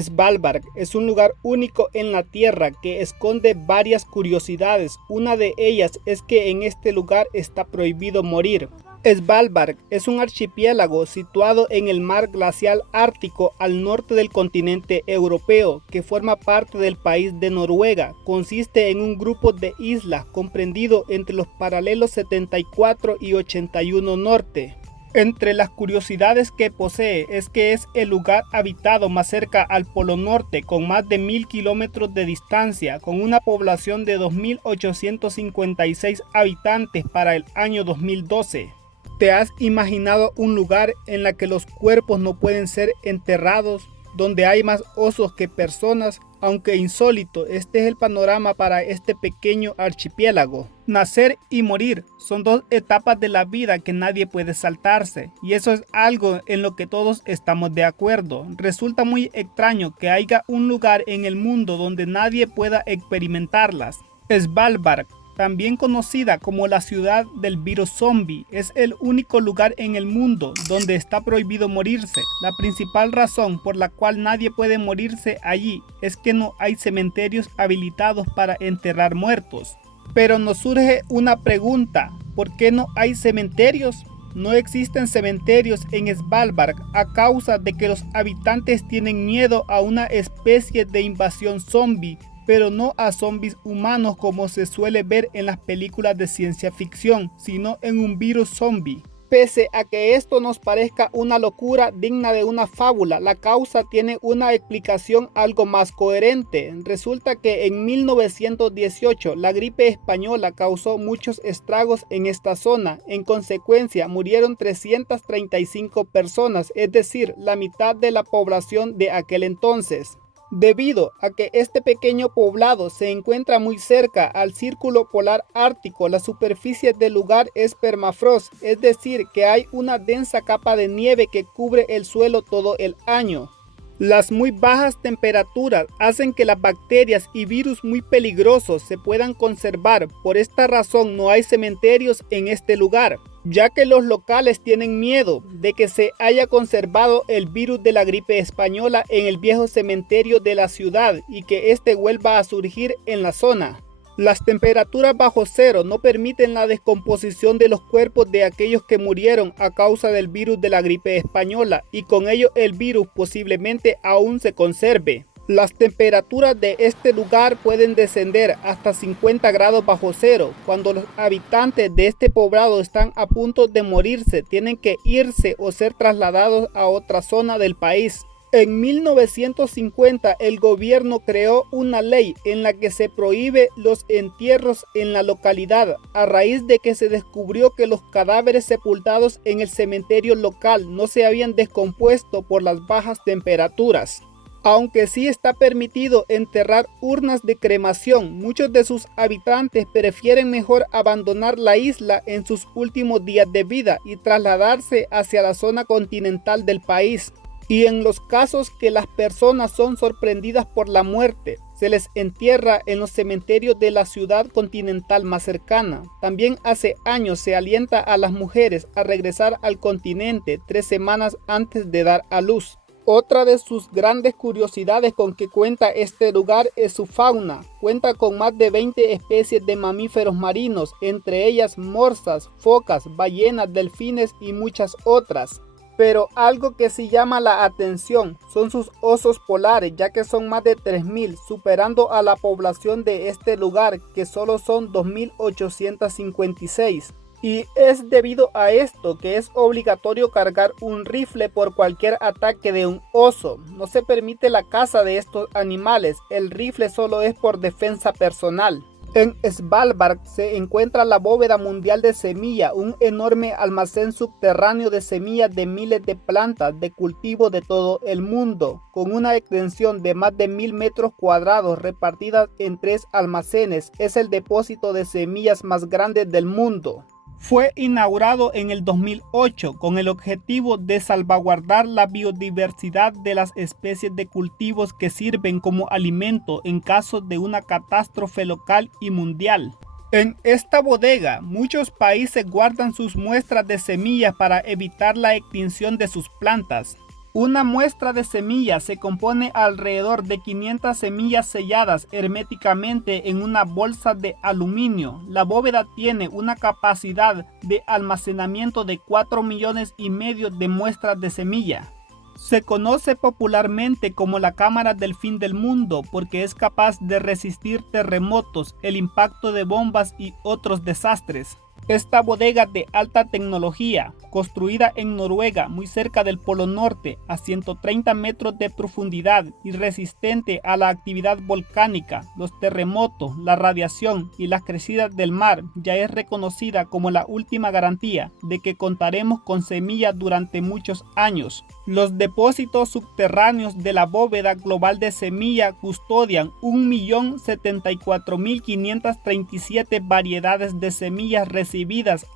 Svalbard es un lugar único en la Tierra que esconde varias curiosidades. Una de ellas es que en este lugar está prohibido morir. Svalbard es un archipiélago situado en el mar glacial ártico al norte del continente europeo, que forma parte del país de Noruega. Consiste en un grupo de islas comprendido entre los paralelos 74 y 81 norte. Entre las curiosidades que posee es que es el lugar habitado más cerca al Polo Norte, con más de 1000 kilómetros de distancia, con una población de 2.856 habitantes para el año 2012. ¿Te has imaginado un lugar en el que los cuerpos no pueden ser enterrados, donde hay más osos que personas? Aunque insólito, este es el panorama para este pequeño archipiélago. Nacer y morir son dos etapas de la vida que nadie puede saltarse, y eso es algo en lo que todos estamos de acuerdo. Resulta muy extraño que haya un lugar en el mundo donde nadie pueda experimentarlas. Svalbard, también conocida como la ciudad del virus zombie, es el único lugar en el mundo donde está prohibido morirse. La principal razón por la cual nadie puede morirse allí es que no hay cementerios habilitados para enterrar muertos. Pero nos surge una pregunta: ¿por qué no hay cementerios? No existen cementerios en Svalbard a causa de que los habitantes tienen miedo a una especie de invasión zombie, pero no a zombies humanos como se suele ver en las películas de ciencia ficción, sino en un virus zombie. Pese a que esto nos parezca una locura digna de una fábula, la causa tiene una explicación algo más coherente. Resulta que en 1918 la gripe española causó muchos estragos en esta zona. En consecuencia, murieron 335 personas, es decir, la mitad de la población de aquel entonces. Debido a que este pequeño poblado se encuentra muy cerca al círculo polar ártico, la superficie del lugar es permafrost, es decir, que hay una densa capa de nieve que cubre el suelo todo el año. Las muy bajas temperaturas hacen que las bacterias y virus muy peligrosos se puedan conservar. Por esta razón no hay cementerios en este lugar, ya que los locales tienen miedo de que se haya conservado el virus de la gripe española en el viejo cementerio de la ciudad y que este vuelva a surgir en la zona. Las temperaturas bajo cero no permiten la descomposición de los cuerpos de aquellos que murieron a causa del virus de la gripe española, y con ello el virus posiblemente aún se conserve. Las temperaturas de este lugar pueden descender hasta 50 grados bajo cero. Cuando los habitantes de este poblado están a punto de morirse, tienen que irse o ser trasladados a otra zona del país. En 1950 el gobierno creó una ley en la que se prohíbe los entierros en la localidad, a raíz de que se descubrió que los cadáveres sepultados en el cementerio local no se habían descompuesto por las bajas temperaturas. Aunque sí está permitido enterrar urnas de cremación, muchos de sus habitantes prefieren mejor abandonar la isla en sus últimos días de vida y trasladarse hacia la zona continental del país. Y en los casos que las personas son sorprendidas por la muerte, se les entierra en los cementerios de la ciudad continental más cercana. También hace años se alienta a las mujeres a regresar al continente 3 semanas antes de dar a luz. Otra de sus grandes curiosidades con que cuenta este lugar es su fauna. Cuenta con más de 20 especies de mamíferos marinos, entre ellas morsas, focas, ballenas, delfines y muchas otras. Pero algo que sí llama la atención son sus osos polares, ya que son más de 3000, superando a la población de este lugar, que solo son 2856. Y es debido a esto que es obligatorio cargar un rifle por cualquier ataque de un oso. No se permite la caza de estos animales, el rifle solo es por defensa personal. En Svalbard se encuentra la bóveda mundial de semilla, un enorme almacén subterráneo de semillas de miles de plantas de cultivo de todo el mundo, con una extensión de más de 1000 metros cuadrados repartidas en 3 almacenes. Es el depósito de semillas más grande del mundo. Fue inaugurado en el 2008 con el objetivo de salvaguardar la biodiversidad de las especies de cultivos que sirven como alimento en caso de una catástrofe local y mundial. En esta bodega, muchos países guardan sus muestras de semillas para evitar la extinción de sus plantas. Una muestra de semillas se compone alrededor de 500 semillas selladas herméticamente en una bolsa de aluminio. La bóveda tiene una capacidad de almacenamiento de 4,5 millones de muestras de semilla. Se conoce popularmente como la cámara del fin del mundo porque es capaz de resistir terremotos, el impacto de bombas y otros desastres. Esta bodega de alta tecnología, construida en Noruega, muy cerca del Polo Norte, a 130 metros de profundidad y resistente a la actividad volcánica, los terremotos, la radiación y las crecidas del mar, ya es reconocida como la última garantía de que contaremos con semillas durante muchos años. Los depósitos subterráneos de la bóveda global de semilla custodian 1.074.537 variedades de semillas recibidas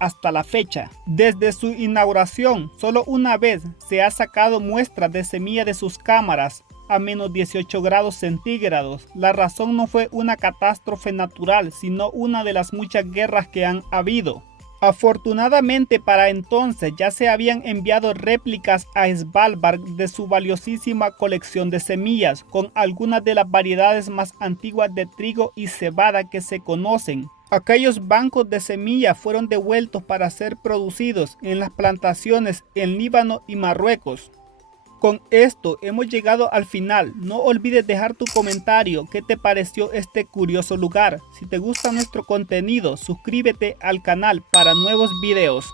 hasta la fecha. Desde su inauguración, solo una vez se ha sacado muestras de semilla de sus cámaras a menos 18 grados centígrados. La razón no fue una catástrofe natural, sino una de las muchas guerras que han habido. Afortunadamente para entonces ya se habían enviado réplicas a Svalbard de su valiosísima colección de semillas, con algunas de las variedades más antiguas de trigo y cebada que se conocen. Aquellos bancos de semillas fueron devueltos para ser producidos en las plantaciones en Líbano y Marruecos. Con esto hemos llegado al final. No olvides dejar tu comentario. ¿Qué te pareció este curioso lugar? Si te gusta nuestro contenido, suscríbete al canal para nuevos videos.